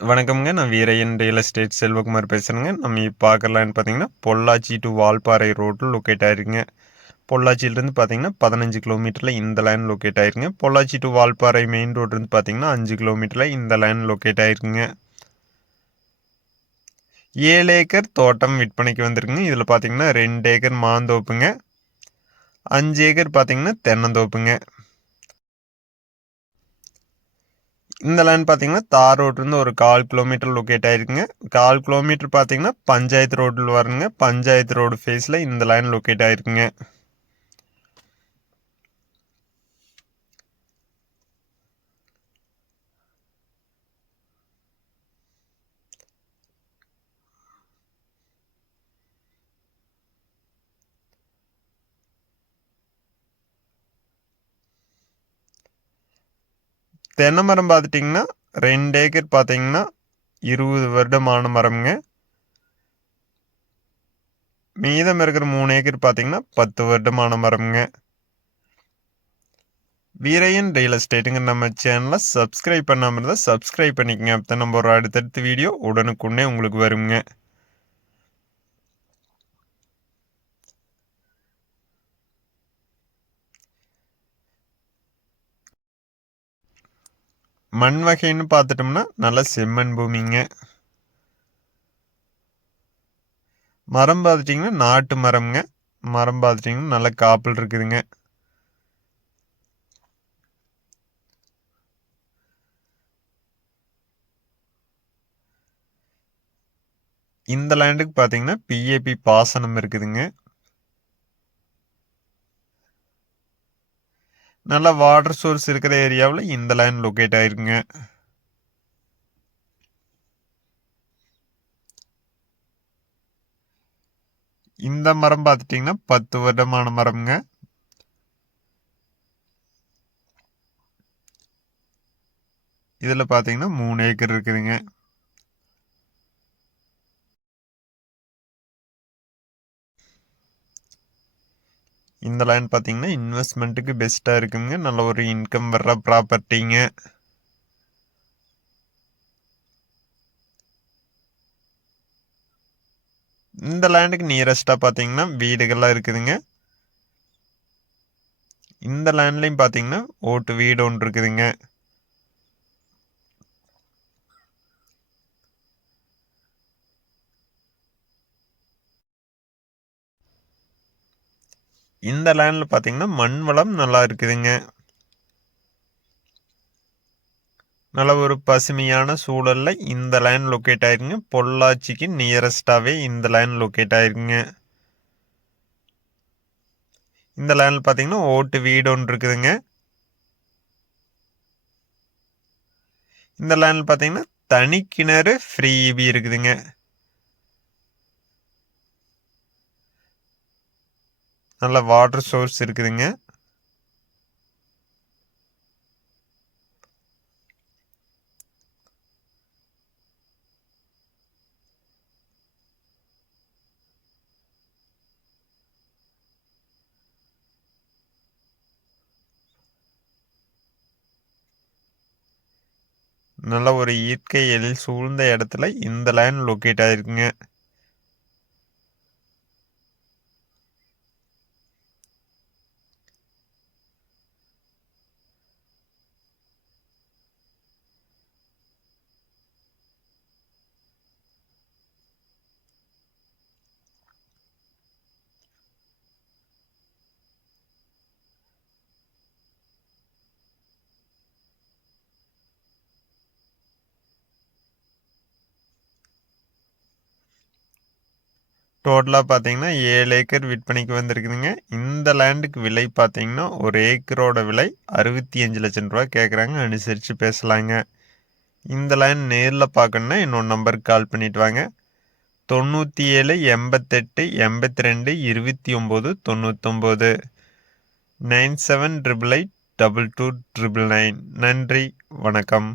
வணக்கம்ங்க. நான் Veeraiyan real estate Selvakumar பேசுகிறேங்க நம்ம பார்க்கலான்னு பார்த்தீங்கன்னா பொள்ளாச்சி டு வால்பாறை ரோட்டில் லொக்கேட் ஆயிருங்க பொள்ளாச்சியிலேருந்து பார்த்தீங்கன்னா பதினஞ்சு கிலோமீட்டரில் இந்த லைன் லொக்கேட் ஆயிருங்க பொள்ளாச்சி டு வால்பாறை மெயின் ரோட்லேருந்து பார்த்தீங்கன்னா அஞ்சு கிலோமீட்டரில் இந்த லைன் லொக்கேட் ஆயிருக்குங்க. ஏழு ஏக்கர் தோட்டம் விற்பனைக்கு வந்திருக்குங்க. இதில் பார்த்தீங்கன்னா ரெண்டு ஏக்கர் மாந்தோப்புங்க. அஞ்சு ஏக்கர் பார்த்தீங்கன்னா தென்னந்தோப்புங்க. இந்த லைன் பார்த்தீங்கன்னா தார் ரோட்லேருந்து ஒரு கால் கிலோமீட்டர் லொக்கேட் ஆயிருக்குங்க. கால் கிலோமீட்டர் பார்த்தீங்கன்னா பஞ்சாயத்து ரோட்டில் வரணுங்க பஞ்சாயத்து ரோடு ஃபேஸில் இந்த லைன் லொக்கேட் ஆயிருக்குங்க. தென்னை மரம் பார்த்துட்டிங்கன்னா ரெண்டு ஏக்கர் பார்த்தீங்கன்னா இருபது வருடமான மரம்ங்க. மீதம் இருக்கிற மூணு ஏக்கர் பார்த்தீங்கன்னா பத்து வருடமான மரம்ங்க. வீரையன் ரியல் எஸ்டேட்டுங்க நம்ம சேனலை சப்ஸ்கிரைப் பண்ணாமல் இருந்தால் சப்ஸ்கிரைப் பண்ணிக்கங்க. அப்போ நம்ம ஒரு அடுத்தடுத்த வீடியோ உடனுக்குடனே உங்களுக்கு வருங்க. மண் வகைன்னு பார்த்துட்டோம்னா நல்ல செம்மண் பூமிங்க. மரம் பார்த்துட்டிங்கன்னா நாட்டு மரம்ங்க. மரம் பார்த்துட்டிங்கன்னா நல்ல காப்பில் இருக்குதுங்க. இந்த லேண்டுக்கு பார்த்தீங்கன்னா பிஏபி பாசனம் இருக்குதுங்க. நல்ல வாட்டர் சோர்ஸ் இருக்கிற ஏரியாவில் இந்த லைன் லொக்கேட் ஆயிருக்குங்க இந்த மரம் பார்த்துட்டிங்கன்னா பத்து வருடமான மரம்ங்க. இதில் பார்த்தீங்கன்னா மூணு ஏக்கர் இருக்குதுங்க. இந்த லேண்ட் பார்த்தீங்கன்னா இன்வெஸ்ட்மெண்ட்டுக்கு பெஸ்ட்டாக இருக்குங்க. நல்ல ஒரு இன்கம் வர்ற ப்ராப்பர்ட்டிங்க இந்த லேண்டுக்கு நியரஸ்ட்டாக பார்த்தீங்கன்னா வீடுகள்லாம் இருக்குதுங்க. இந்த லேண்ட்லையும் பார்த்தீங்கன்னா ஓட்டு வீடு ஒன்று இருக்குதுங்க. இந்த லேண்டில் பார்த்தீங்கன்னா மண் வளம் நல்லா இருக்குதுங்க. நல்ல ஒரு பசுமையான சூழலில் இந்த லைன் லொக்கேட் ஆயிருங்க. பொள்ளாச்சிக்கு நியரஸ்டாகவே இந்த லைன் லொக்கேட் ஆயிருக்குங்க இந்த லைனில் பார்த்தீங்கன்னா ஓட்டு வீடு ஒன்று இருக்குதுங்க. இந்த லைனில் பார்த்தீங்கன்னா தனி கிணறு ஃப்ரீபி இருக்குதுங்க. நல்ல வாட்டர் சோர்ஸ் இருக்குதுங்க. நல்ல ஒரு இயற்கை எழில் சூழ்ந்த இடத்துல இந்த லைன் லொக்கேட் ஆகிருக்குங்க டோட்டலாக பார்த்தீங்கன்னா ஏழு ஏக்கர் விற்பனைக்கு வந்திருக்குதுங்க. இந்த லேண்டுக்கு விலை பார்த்தீங்கன்னா ஒரு ஏக்கரோட விலை அறுபத்தி அஞ்சு லட்சம் ரூபா கேட்குறாங்க அனுசரித்து பேசலாங்க. இந்த லேண்ட் நேரில் பார்க்கணுன்னா இன்னொரு நம்பருக்கு கால் பண்ணிட்டு வாங்க. தொண்ணூற்றி ஏழு எண்பத்தெட்டு எண்பத்தி ரெண்டு இருபத்தி ஒம்பது தொண்ணூத்தொம்பது. Nine seven triple eight double two triple nine நன்றி. வணக்கம்.